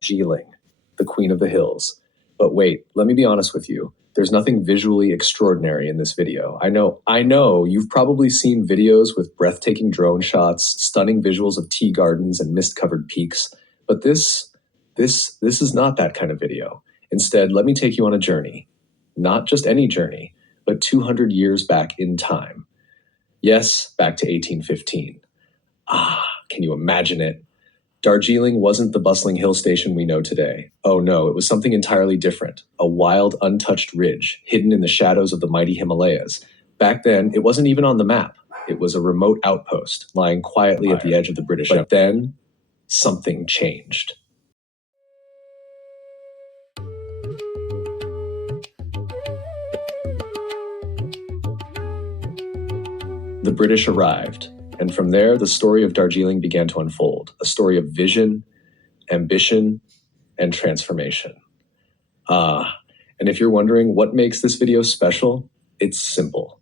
Darjeeling, the queen of the hills. But wait, let me be honest with you. There's nothing visually extraordinary in this video. I know, you've probably seen videos with breathtaking drone shots, stunning visuals of tea gardens and mist-covered peaks, but this is not that kind of video. Instead, let me take you on a journey. Not just any journey, but 200 years back in time. Yes, back to 1815. Ah, can you imagine it? Darjeeling wasn't the bustling hill station we know today. Oh no, it was something entirely different. A wild, untouched ridge, hidden in the shadows of the mighty Himalayas. Back then, it wasn't even on the map. It was a remote outpost, lying quietly at the edge of the British Empire. But then, something changed. The British arrived, and from there, the story of Darjeeling began to unfold. A story of vision, ambition, and transformation. And if you're wondering what makes this video special, it's simple.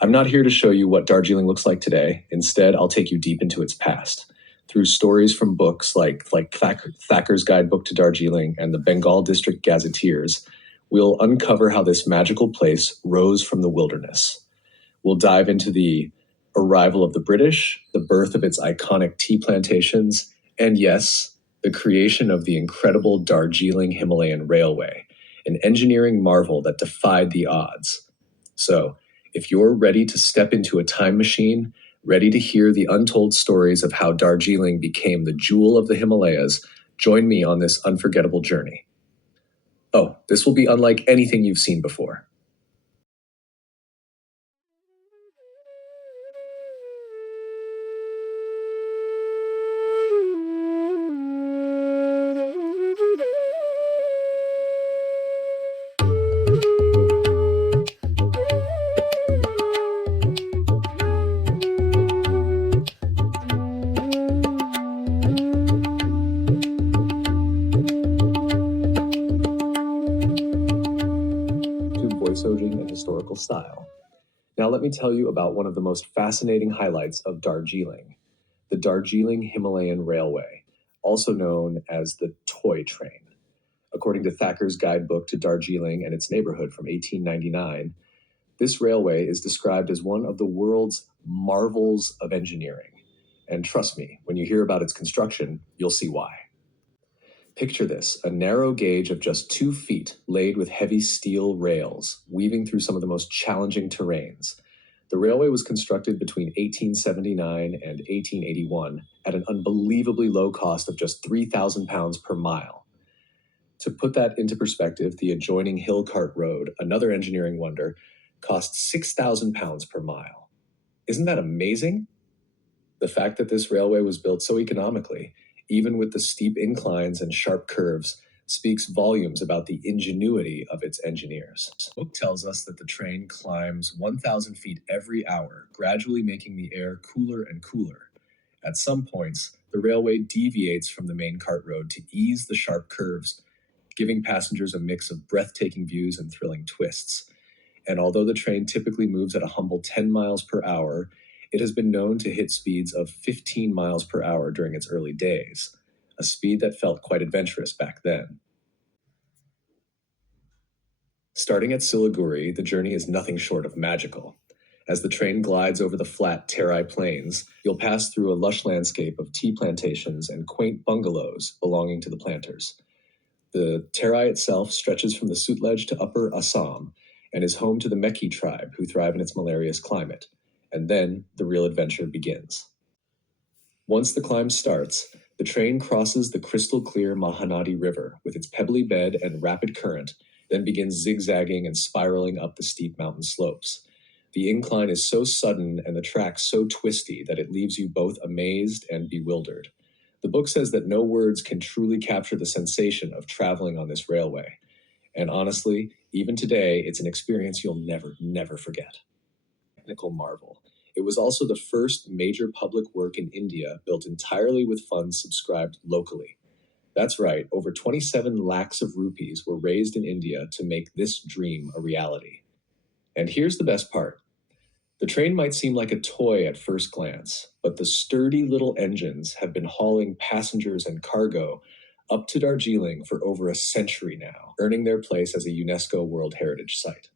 I'm not here to show you what Darjeeling looks like today. Instead, I'll take you deep into its past. Through stories from books like Thacker's Guidebook to Darjeeling and the Bengal District Gazetteers, we'll uncover how this magical place rose from the wilderness. We'll dive into the arrival of the British, the birth of its iconic tea plantations, and yes, the creation of the incredible Darjeeling Himalayan Railway, an engineering marvel that defied the odds. So, if you're ready to step into a time machine, ready to hear the untold stories of how Darjeeling became the jewel of the Himalayas, join me on this unforgettable journey. Oh, this will be unlike anything you've seen before. Voiceovering and historical style. Now let me tell you about one of the most fascinating highlights of Darjeeling, the Darjeeling Himalayan Railway, also known as the Toy Train. According to Thacker's Guidebook to Darjeeling and its neighborhood from 1899, this railway is described as one of the world's marvels of engineering. And trust me, when you hear about its construction, you'll see why. Picture this, a narrow gauge of just 2 feet laid with heavy steel rails, weaving through some of the most challenging terrains. The railway was constructed between 1879 and 1881 at an unbelievably low cost of just £3,000 per mile. To put that into perspective, the adjoining Hill Cart Road, another engineering wonder, cost £6,000 per mile. Isn't that amazing? The fact that this railway was built so economically, even with the steep inclines and sharp curves, speaks volumes about the ingenuity of its engineers. The book tells us that the train climbs 1,000 feet every hour, gradually making the air cooler and cooler. At some points, the railway deviates from the main cart road to ease the sharp curves, giving passengers a mix of breathtaking views and thrilling twists. And although the train typically moves at a humble 10 miles per hour, it has been known to hit speeds of 15 miles per hour during its early days, a speed that felt quite adventurous back then. Starting at Siliguri, the journey is nothing short of magical. As the train glides over the flat Terai plains, you'll pass through a lush landscape of tea plantations and quaint bungalows belonging to the planters. The Terai itself stretches from the Sutlej to Upper Assam and is home to the Meki tribe, who thrive in its malarious climate. And then the real adventure begins. Once the climb starts, the train crosses the crystal-clear Mahanadi River with its pebbly bed and rapid current, then begins zigzagging and spiraling up the steep mountain slopes. The incline is so sudden and the track so twisty that it leaves you both amazed and bewildered. The book says that no words can truly capture the sensation of traveling on this railway. And honestly, even today, it's an experience you'll never forget. Technical marvel. It was also the first major public work in India built entirely with funds subscribed locally. That's right, over 27 lakhs of rupees were raised in India to make this dream a reality. And here's the best part. The train might seem like a toy at first glance, but the sturdy little engines have been hauling passengers and cargo up to Darjeeling for over a century now, earning their place as a UNESCO World Heritage Site.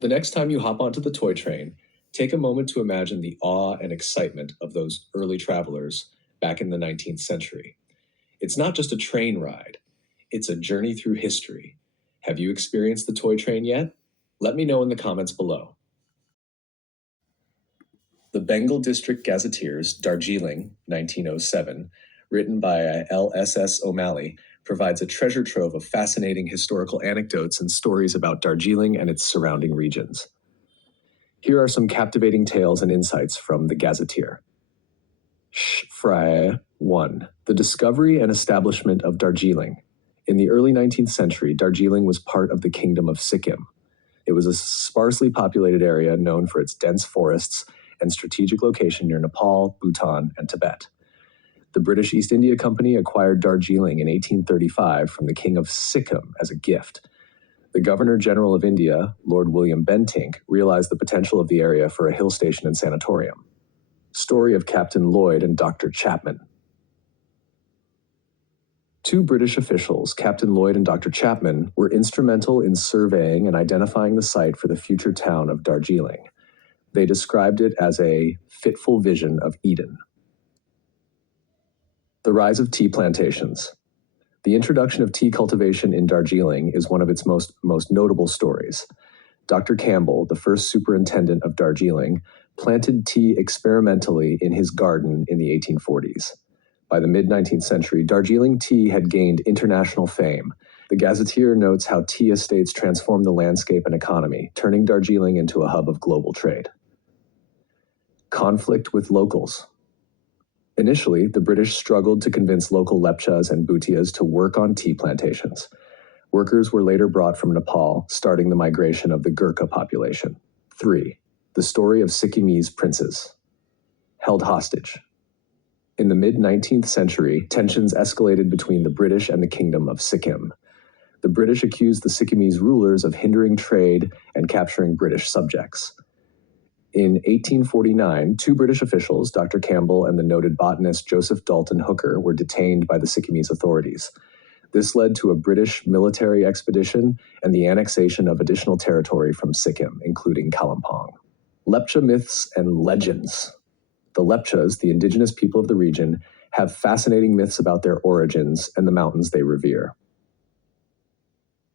The next time you hop onto the toy train, take a moment to imagine the awe and excitement of those early travelers back in the 19th century. It's not just a train ride, it's a journey through history. Have you experienced the toy train yet? Let me know in the comments below. The Bengal District Gazetteer's Darjeeling, 1907, written by L.S.S. O'Malley, provides a treasure trove of fascinating historical anecdotes and stories about Darjeeling and its surrounding regions. Here are some captivating tales and insights from the Gazetteer. Frey 1. The discovery and establishment of Darjeeling. In the early 19th century, Darjeeling was part of the Kingdom of Sikkim. It was a sparsely populated area known for its dense forests and strategic location near Nepal, Bhutan, and Tibet. The British East India Company acquired Darjeeling in 1835 from the King of Sikkim as a gift. The Governor-General of India, Lord William Bentinck, realized the potential of the area for a hill station and sanatorium. Story of Captain Lloyd and Dr. Chapman. Two British officials, Captain Lloyd and Dr. Chapman, were instrumental in surveying and identifying the site for the future town of Darjeeling. They described it as a fitful vision of Eden. The rise of tea plantations. The introduction of tea cultivation in Darjeeling is one of its most notable stories. Dr. Campbell, the first superintendent of Darjeeling, planted tea experimentally in his garden in the 1840s. By the mid-19th century, Darjeeling tea had gained international fame. The Gazetteer notes how tea estates transformed the landscape and economy, turning Darjeeling into a hub of global trade. Conflict with locals. Initially, the British struggled to convince local Lepchas and Bhutias to work on tea plantations. Workers were later brought from Nepal, starting the migration of the Gurkha population. 3. The story of Sikkimese princes. Held hostage. In the mid-19th century, tensions escalated between the British and the Kingdom of Sikkim. The British accused the Sikkimese rulers of hindering trade and capturing British subjects. In 1849, two British officials, Dr. Campbell and the noted botanist Joseph Dalton Hooker, were detained by the Sikkimese authorities. This led to a British military expedition and the annexation of additional territory from Sikkim, including Kalimpong. Lepcha myths and legends. The Lepchas, the indigenous people of the region, have fascinating myths about their origins and the mountains they revere.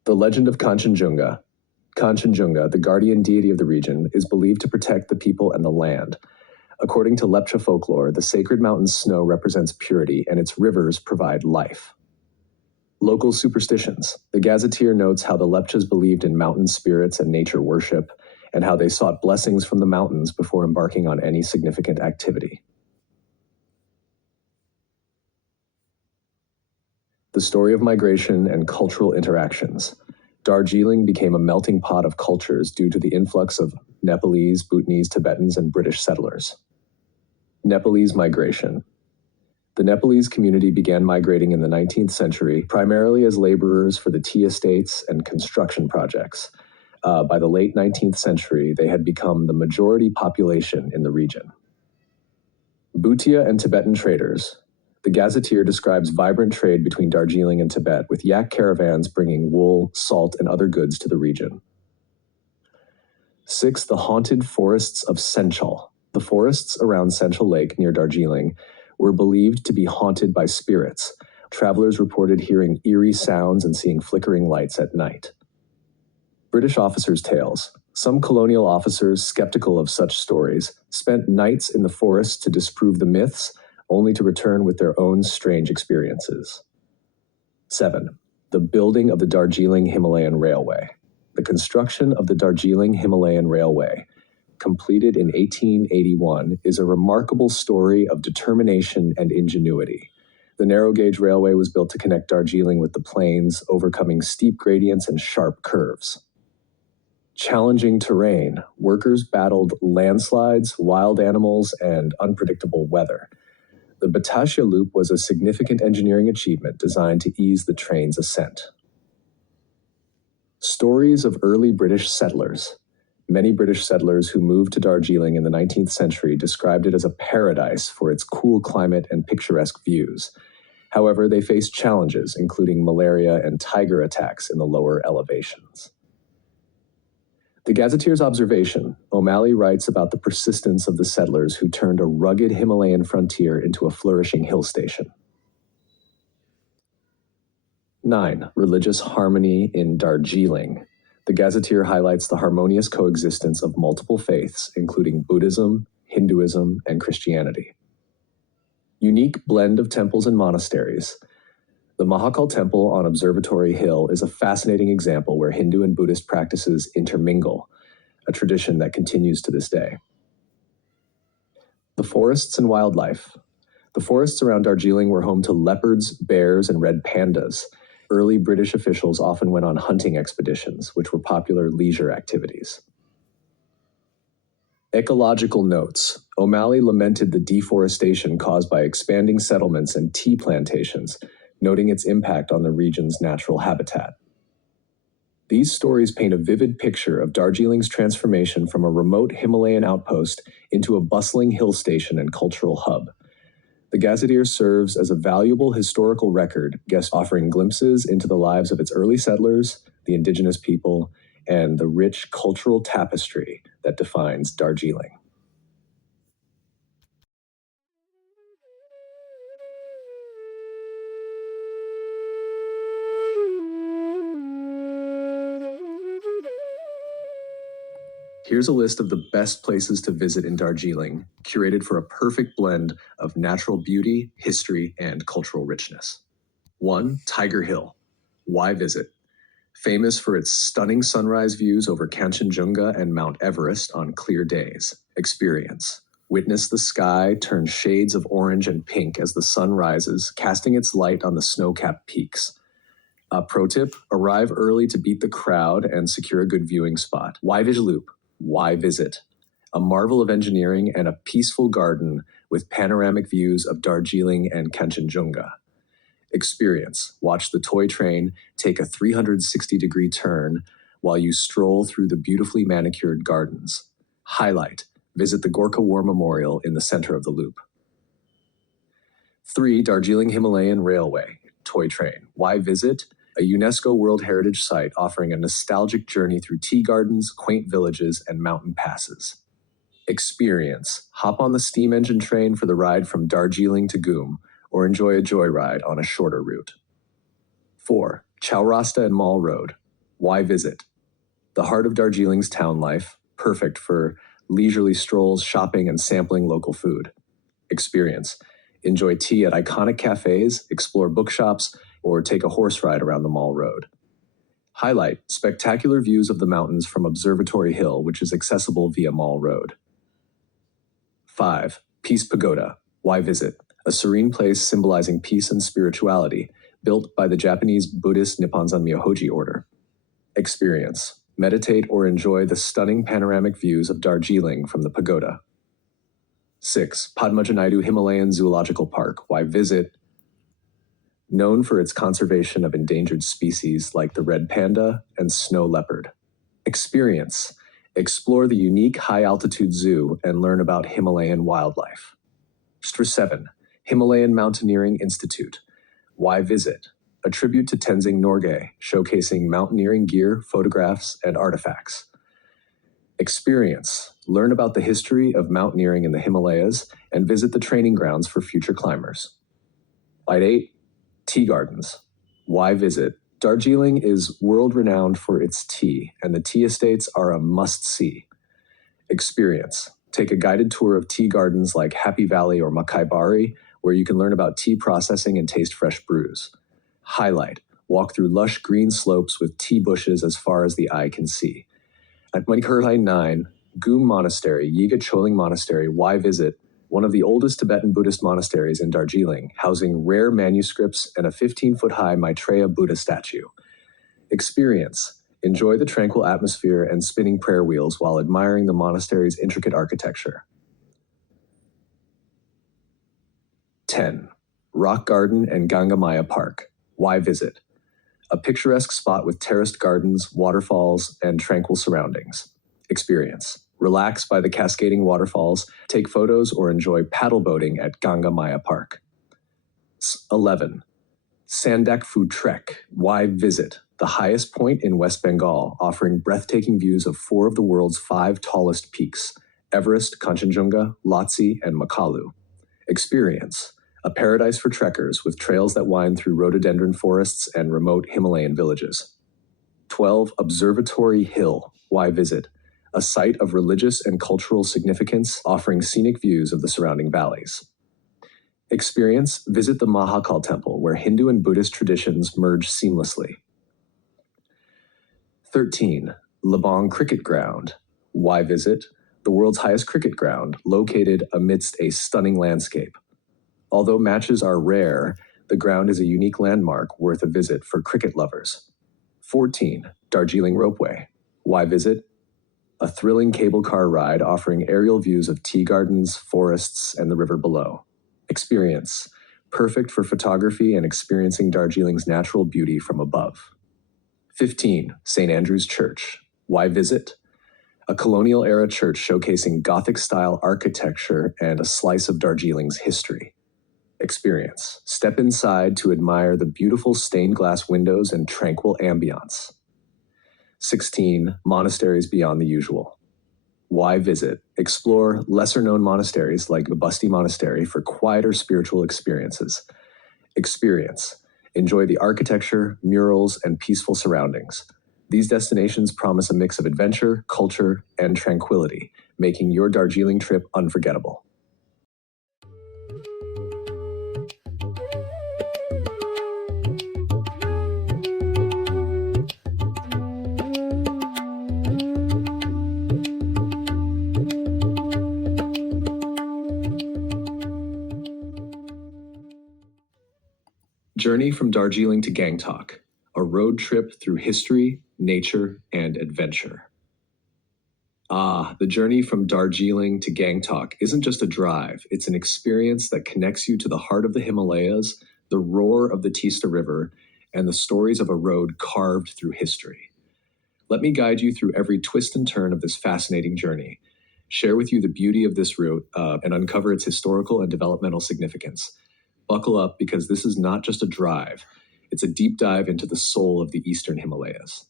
The legend of Kanchenjunga. Kanchenjunga, the guardian deity of the region, is believed to protect the people and the land. According to Lepcha folklore, the sacred mountain's snow represents purity and its rivers provide life. Local superstitions. The Gazetteer notes how the Lepchas believed in mountain spirits and nature worship, and how they sought blessings from the mountains before embarking on any significant activity. The story of migration and cultural interactions. Darjeeling became a melting pot of cultures due to the influx of Nepalese, Bhutanese, Tibetans, and British settlers. Nepalese migration. The Nepalese community began migrating in the 19th century, primarily as laborers for the tea estates and construction projects. By the late 19th century, they had become the majority population in the region. Bhutia and Tibetan traders. The Gazetteer describes vibrant trade between Darjeeling and Tibet, with yak caravans bringing wool, salt, and other goods to the region. 6. The haunted forests of Senchal. The forests around Senchal Lake near Darjeeling were believed to be haunted by spirits. Travelers reported hearing eerie sounds and seeing flickering lights at night. British officers' tales. Some colonial officers, skeptical of such stories, spent nights in the forest to disprove the myths, only to return with their own strange experiences. 7. The building of the Darjeeling Himalayan Railway. The construction of the Darjeeling Himalayan Railway, completed in 1881, is a remarkable story of determination and ingenuity. The narrow-gauge railway was built to connect Darjeeling with the plains, overcoming steep gradients and sharp curves. Challenging terrain. Workers battled landslides, wild animals, and unpredictable weather. The Batasha Loop was a significant engineering achievement designed to ease the train's ascent. Stories of early British settlers. Many British settlers who moved to Darjeeling in the 19th century described it as a paradise for its cool climate and picturesque views. However, they faced challenges, including malaria and tiger attacks in the lower elevations. The Gazetteer's observation, O'Malley writes about the persistence of the settlers who turned a rugged Himalayan frontier into a flourishing hill station. 9. Religious harmony in Darjeeling. The Gazetteer highlights the harmonious coexistence of multiple faiths, including Buddhism, Hinduism, and Christianity. Unique blend of temples and monasteries. The Mahakal Temple on Observatory Hill is a fascinating example where Hindu and Buddhist practices intermingle, a tradition that continues to this day. The forests and wildlife. The forests around Darjeeling were home to leopards, bears, and red pandas. Early British officials often went on hunting expeditions, which were popular leisure activities. Ecological notes. O'Malley lamented the deforestation caused by expanding settlements and tea plantations, noting its impact on the region's natural habitat. These stories paint a vivid picture of Darjeeling's transformation from a remote Himalayan outpost into a bustling hill station and cultural hub. The Gazetteer serves as a valuable historical record, offering glimpses into the lives of its early settlers, the indigenous people, and the rich cultural tapestry that defines Darjeeling. Here's a list of the best places to visit in Darjeeling, curated for a perfect blend of natural beauty, history, and cultural richness. 1. Tiger Hill. Why visit? Famous for its stunning sunrise views over Kanchenjunga and Mount Everest on clear days. Experience. Witness the sky turn shades of orange and pink as the sun rises, casting its light on the snow-capped peaks. Pro tip, arrive early to beat the crowd and secure a good viewing spot. Why Loop? Why visit? A marvel of engineering and a peaceful garden with panoramic views of Darjeeling and Kanchenjunga. Experience. Watch the toy train take a 360-degree turn while you stroll through the beautifully manicured gardens. Highlight. Visit the Gorkha War Memorial in the center of the loop. 3. Darjeeling Himalayan Railway. Toy train. Why visit? A UNESCO World Heritage Site offering a nostalgic journey through tea gardens, quaint villages, and mountain passes. Experience. Hop on the steam engine train for the ride from Darjeeling to Goom, or enjoy a joyride on a shorter route. 4. Chaurasta and Mall Road. Why visit? The heart of Darjeeling's town life, perfect for leisurely strolls, shopping, and sampling local food. Experience. Enjoy tea at iconic cafes, explore bookshops, or take a horse ride around the Mall Road. Highlight. Spectacular views of the mountains from Observatory Hill, which is accessible via Mall Road. 5. Peace Pagoda. Why visit? A serene place symbolizing peace and spirituality, built by the Japanese Buddhist Nipponzan Myohoji order. Experience. Meditate or enjoy the stunning panoramic views of Darjeeling from the pagoda. 6. Padmajanaidu Himalayan Zoological Park. Why visit? Known for its conservation of endangered species like the red panda and snow leopard. Experience. Explore the unique high-altitude zoo and learn about Himalayan wildlife. 7. Himalayan Mountaineering Institute. Why visit? A tribute to Tenzing Norgay, showcasing mountaineering gear, photographs, and artifacts. Experience. Learn about the history of mountaineering in the Himalayas and visit the training grounds for future climbers. 8. Tea gardens. Why visit? Darjeeling is world-renowned for its tea, and the tea estates are a must-see. Experience. Take a guided tour of tea gardens like Happy Valley or Makai Bari, where you can learn about tea processing and taste fresh brews. Highlight. Walk through lush green slopes with tea bushes as far as the eye can see. At Manikurlai 9, Goom Monastery, Yiga Choling Monastery. Why visit? One of the oldest Tibetan Buddhist monasteries in Darjeeling, housing rare manuscripts and a 15-foot-high Maitreya Buddha statue. Experience. Enjoy the tranquil atmosphere and spinning prayer wheels while admiring the monastery's intricate architecture. 10. Rock Garden and Gangamaya Park. Why visit? A picturesque spot with terraced gardens, waterfalls, and tranquil surroundings. Experience. Relax by the cascading waterfalls, take photos, or enjoy paddle boating at Ganga Maya Park. 11. Sandakphu Trek. Why visit? The highest point in West Bengal, offering breathtaking views of 4 of the world's 5 tallest peaks: Everest, Kanchenjunga, Lhotse, and Makalu. Experience. A paradise for trekkers with trails that wind through rhododendron forests and remote Himalayan villages. 12. Observatory Hill. Why visit? A site of religious and cultural significance, offering scenic views of the surrounding valleys. Experience. Visit the Mahakal Temple, where Hindu and Buddhist traditions merge seamlessly. 13. Labong Cricket Ground. Why visit? The world's highest cricket ground, located amidst a stunning landscape. Although matches are rare, the ground is a unique landmark worth a visit for cricket lovers. 14. Darjeeling Ropeway. Why visit? A thrilling cable car ride offering aerial views of tea gardens, forests, and the river below. Experience. Perfect for photography and experiencing Darjeeling's natural beauty from above. 15. St. Andrew's Church. Why visit? A colonial-era church showcasing Gothic-style architecture and a slice of Darjeeling's history. Experience. Step inside to admire the beautiful stained glass windows and tranquil ambiance. 16. Monasteries beyond the usual. Why visit? Explore lesser-known monasteries like the Busti Monastery for quieter spiritual experiences. Experience. Enjoy the architecture, murals, and peaceful surroundings. These destinations promise a mix of adventure, culture, and tranquility, making your Darjeeling trip unforgettable. Journey from Darjeeling to Gangtok, a road trip through history, nature, and adventure. The journey from Darjeeling to Gangtok isn't just a drive, it's an experience that connects you to the heart of the Himalayas, the roar of the Teasta River, and the stories of a road carved through history. Let me guide you through every twist and turn of this fascinating journey, share with you the beauty of this route, and uncover its historical and developmental significance. Buckle up, because this is not just a drive, it's a deep dive into the soul of the Eastern Himalayas.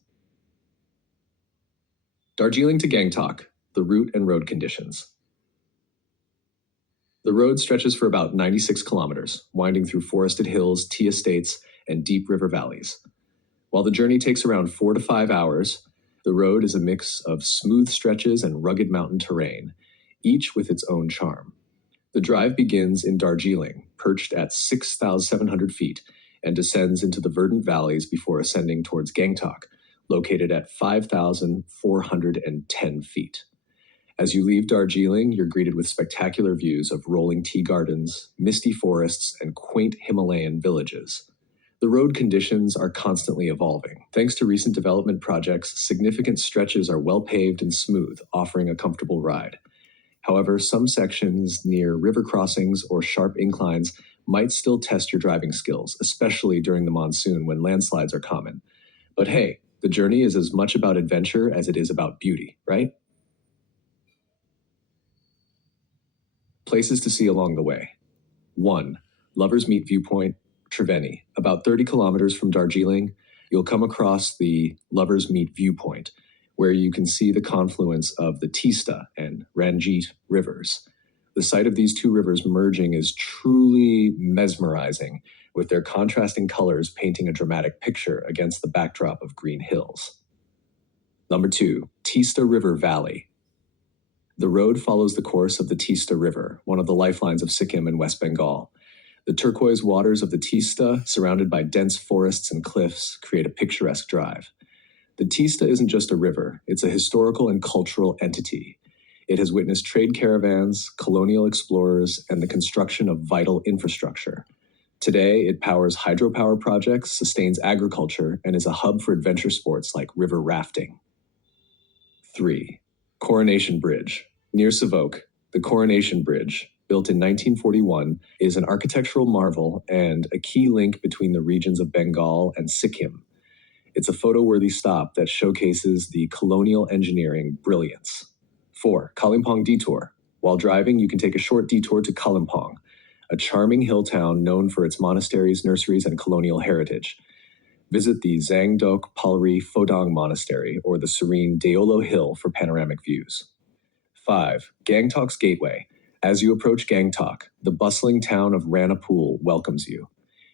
Darjeeling to Gangtok, the route and road conditions. The road stretches for about 96 kilometers, winding through forested hills, tea estates, and deep river valleys. While the journey takes around 4 to 5 hours, the road is a mix of smooth stretches and rugged mountain terrain, each with its own charm. The drive begins in Darjeeling, perched at 6,700 feet, and descends into the verdant valleys before ascending towards Gangtok, located at 5,410 feet. As you leave Darjeeling, you're greeted with spectacular views of rolling tea gardens, misty forests, and quaint Himalayan villages. The road conditions are constantly evolving. Thanks to recent development projects, significant stretches are well paved and smooth, offering a comfortable ride. However, some sections near river crossings or sharp inclines might still test your driving skills, especially during the monsoon when landslides are common. But hey, the journey is as much about adventure as it is about beauty, right? Places to see along the way. 1. Lovers Meet Viewpoint, Triveni. About 30 kilometers from Darjeeling, you'll come across the Lovers Meet Viewpoint, where you can see the confluence of the Teasta and Ranjit rivers. The sight of these two rivers merging is truly mesmerizing, with their contrasting colors painting a dramatic picture against the backdrop of green hills. Number 2, Teasta River Valley. The road follows the course of the Teasta River, one of the lifelines of Sikkim and West Bengal. The turquoise waters of the Teasta, surrounded by dense forests and cliffs, create a picturesque drive. The Teasta isn't just a river, it's a historical and cultural entity. It has witnessed trade caravans, colonial explorers, and the construction of vital infrastructure. Today, it powers hydropower projects, sustains agriculture, and is a hub for adventure sports like river rafting. 3. Coronation Bridge. Near Savok, the Coronation Bridge, built in 1941, is an architectural marvel and a key link between the regions of Bengal and Sikkim. It's a photo-worthy stop that showcases the colonial engineering brilliance. 4. Kalimpong Detour. While driving, you can take a short detour to Kalimpong, a charming hill town known for its monasteries, nurseries, and colonial heritage. Visit the Zangdok Palri Phodong Monastery or the serene Deolo Hill for panoramic views. 5. Gangtok's Gateway. As you approach Gangtok, the bustling town of Ranapul welcomes you.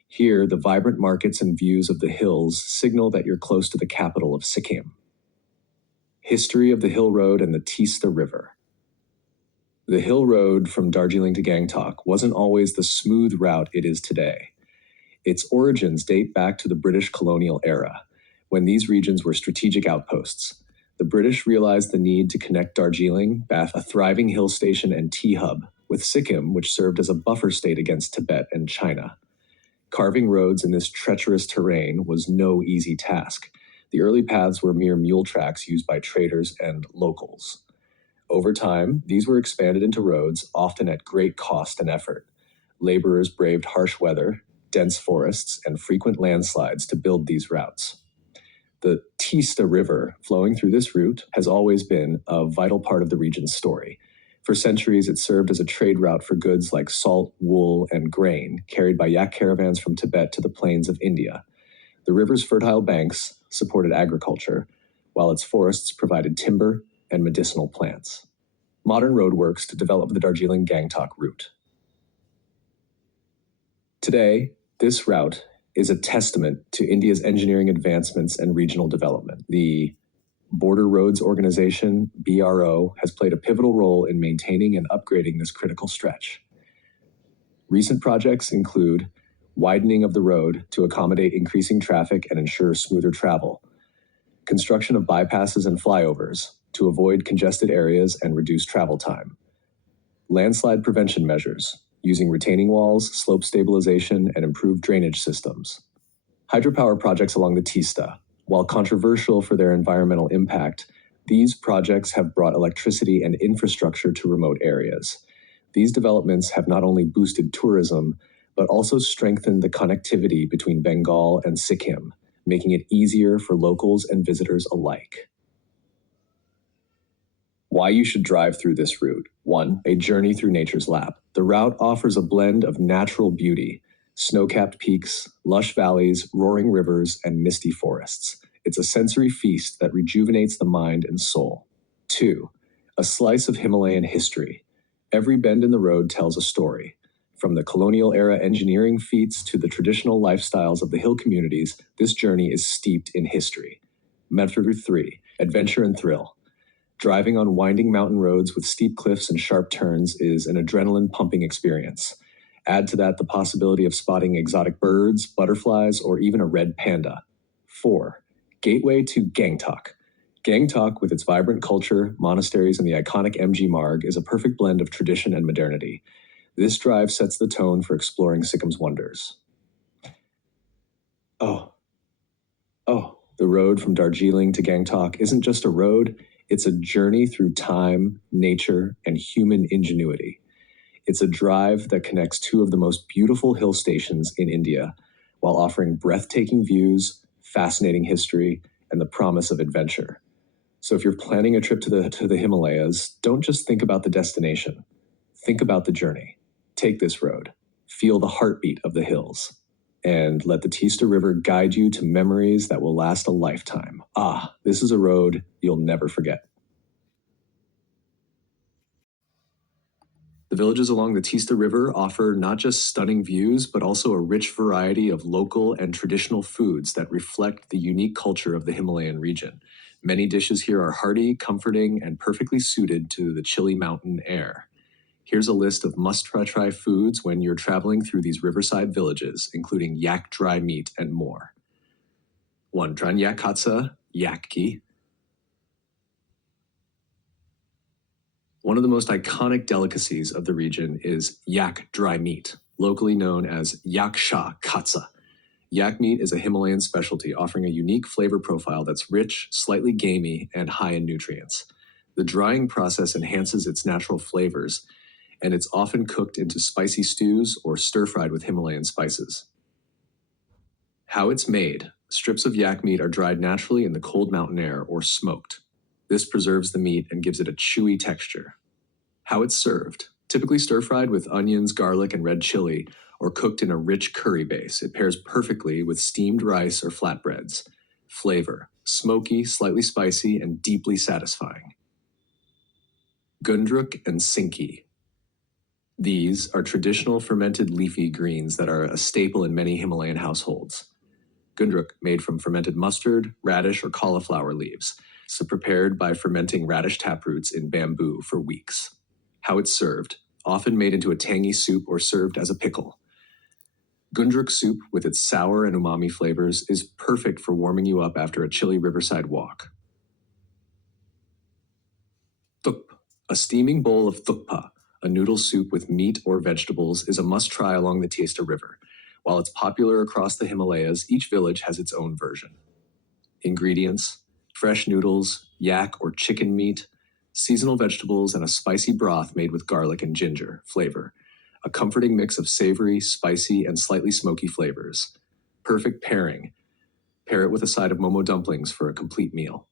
Here, the vibrant markets and views of the hills signal that you're close to the capital of Sikkim. History of the Hill Road and the Teasta River. The Hill Road from Darjeeling to Gangtok wasn't always the smooth route it is today. Its origins date back to the British colonial era, when these regions were strategic outposts. The British realized the need to connect Darjeeling, a thriving hill station and tea hub, with Sikkim, which served as a buffer state against Tibet and China. Carving roads in this treacherous terrain was no easy task. The early paths were mere mule tracks used by traders and locals. Over time, these were expanded into roads, often at great cost and effort. Laborers braved harsh weather, dense forests, and frequent landslides to build these routes. The Teasta River, flowing through this route, has always been a vital part of the region's story. For centuries, it served as a trade route for goods like salt, wool, and grain, carried by yak caravans from Tibet to the plains of India. The river's fertile banks supported agriculture, while its forests provided timber and medicinal plants. Modern roadworks to develop the Darjeeling-Gangtok route. Today, this route is a testament to India's engineering advancements and regional development. The Border Roads Organization, BRO, has played a pivotal role in maintaining and upgrading this critical stretch. Recent projects include widening of the road to accommodate increasing traffic and ensure smoother travel, construction of bypasses and flyovers to avoid congested areas and reduce travel time, landslide prevention measures, using retaining walls, slope stabilization, and improved drainage systems. Hydropower projects along the Teasta. While controversial for their environmental impact, these projects have brought electricity and infrastructure to remote areas. These developments have not only boosted tourism, but also strengthened the connectivity between Bengal and Sikkim, making it easier for locals and visitors alike. Why you should drive through this route. 1. A journey through nature's lap. The route offers a blend of natural beauty, snow-capped peaks, lush valleys, roaring rivers, and misty forests. It's a sensory feast that rejuvenates the mind and soul. 2. A slice of Himalayan history. Every bend in the road tells a story. From the colonial-era engineering feats to the traditional lifestyles of the hill communities, this journey is steeped in history. Method 3. Adventure and thrill. Driving on winding mountain roads with steep cliffs and sharp turns is an adrenaline-pumping experience. Add to that the possibility of spotting exotic birds, butterflies, or even a red panda. 4. Gateway to Gangtok. Gangtok, with its vibrant culture, monasteries, and the iconic MG Marg, is a perfect blend of tradition and modernity. This drive sets the tone for exploring Sikkim's wonders. The road from Darjeeling to Gangtok isn't just a road, it's a journey through time, nature, and human ingenuity. It's a drive that connects two of the most beautiful hill stations in India, while offering breathtaking views, fascinating history, and the promise of adventure. So if you're planning a trip to the Himalayas, don't just think about the destination. Think about the journey. Take this road. Feel the heartbeat of the hills. And let the Teasta River guide you to memories that will last a lifetime. This is a road you'll never forget. The villages along the Teasta River offer not just stunning views, but also a rich variety of local and traditional foods that reflect the unique culture of the Himalayan region. Many dishes here are hearty, comforting, and perfectly suited to the chilly mountain air. Here's a list of must-try foods when you're traveling through these riverside villages, including yak dry meat and more. 1. Dran yak katsa, yakki. One of the most iconic delicacies of the region is yak dry meat, locally known as yaksha katsa. Yak meat is a Himalayan specialty, offering a unique flavor profile that's rich, slightly gamey, and high in nutrients. The drying process enhances its natural flavors, and it's often cooked into spicy stews or stir-fried with Himalayan spices. How it's made. Strips of yak meat are dried naturally in the cold mountain air or smoked. This preserves the meat and gives it a chewy texture. How it's served. Typically stir-fried with onions, garlic, and red chili, or cooked in a rich curry base. It pairs perfectly with steamed rice or flatbreads. Flavor. Smoky, slightly spicy, and deeply satisfying. Gundruk and Sinki. These are traditional fermented leafy greens that are a staple in many Himalayan households. Gundruk, made from fermented mustard, radish, or cauliflower leaves, so prepared by fermenting radish taproots in bamboo for weeks. How it's served. Often made into a tangy soup or served as a pickle. Gundruk soup, with its sour and umami flavors, is perfect for warming you up after a chilly riverside walk. Thukp. A steaming bowl of thukpa, a noodle soup with meat or vegetables, is a must-try along the Teasta River. While it's popular across the Himalayas, each village has its own version. Ingredients: fresh noodles, yak or chicken meat, seasonal vegetables, and a spicy broth made with garlic and ginger. Flavor: a comforting mix of savory, spicy, and slightly smoky flavors. Perfect pairing. Pair it with a side of momo dumplings for a complete meal.